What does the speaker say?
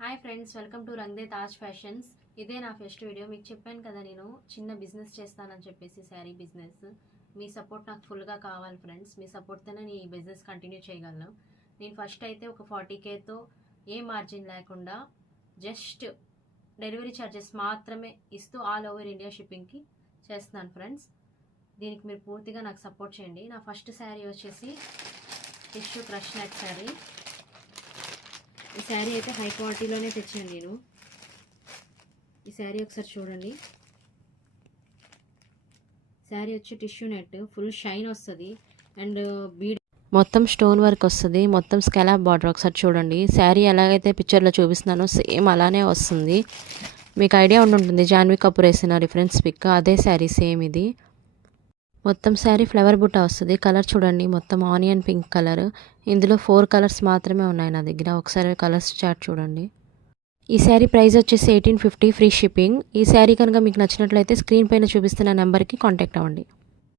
Hi friends, welcome to Rang De Taj fashions. ఇదే నా first video. మీకు చెప్పాను కదా, నేను చిన్న బిజినెస్ చేస్తానని చెప్పేసి, శారీ బిజినెస్. మీ సపోర్ట్ నాకు ఫుల్గా కావాలి ఫ్రెండ్స్. మీ సపోర్ట్తోనే నేను ఈ బిజినెస్ కంటిన్యూ చేయగలను. నేను ఫస్ట్ అయితే ఒక 40Kతో ఏ మార్జిన్ లేకుండా జస్ట్ డెలివరీ ఛార్జెస్ మాత్రమే ఇస్తూ ఆల్ ఓవర్ ఇండియా షిప్పింగ్కి చేస్తున్నాను ఫ్రెండ్స్. దీనికి మీరు పూర్తిగా నాకు సపోర్ట్ చేయండి. నా ఫస్ట్ శారీ వచ్చేసి టిష్యూ క్రష్ నెట్ శారీ. ఈ శారీ అయితే హై క్వాలిటీలోనే తెచ్చాను నేను. ఈ శారీ ఒకసారి చూడండి. శారీ వచ్చి టిష్యూ నెట్, ఫుల్ షైన్ వస్తుంది అండ్ బీడ్ మొత్తం స్టోన్ వర్క్ వస్తుంది, మొత్తం స్కాలప్ బార్డర్. ఒకసారి చూడండి. శారీ ఎలాగైతే పిక్చర్లో చూపిస్తున్నానో సేమ్ అలానే వస్తుంది. మీకు ఐడియా ఉంటుంది జాన్వీ కపూర్ వేసిన రిఫరెన్స్ పిక్, అదే శారీ సేమ్ ఇది. మొత్తం శారీ ఫ్లవర్ బుట్ట వస్తుంది. కలర్ చూడండి, మొత్తం ఆనియన్ పింక్ కలర్. ఇందులో 4 కలర్స్ మాత్రమే ఉన్నాయి నా దగ్గర. ఒకసారి కలర్స్ చార్ట్ చూడండి. ఈ శారీ ప్రైస్ వచ్చేసి 1850, ఫ్రీ షిప్పింగ్. ఈ శారీ కనుక మీకు నచ్చినట్లయితే స్క్రీన్ పైన చూపిస్తున్న నెంబర్కి కాంటాక్ట్ అవ్వండి.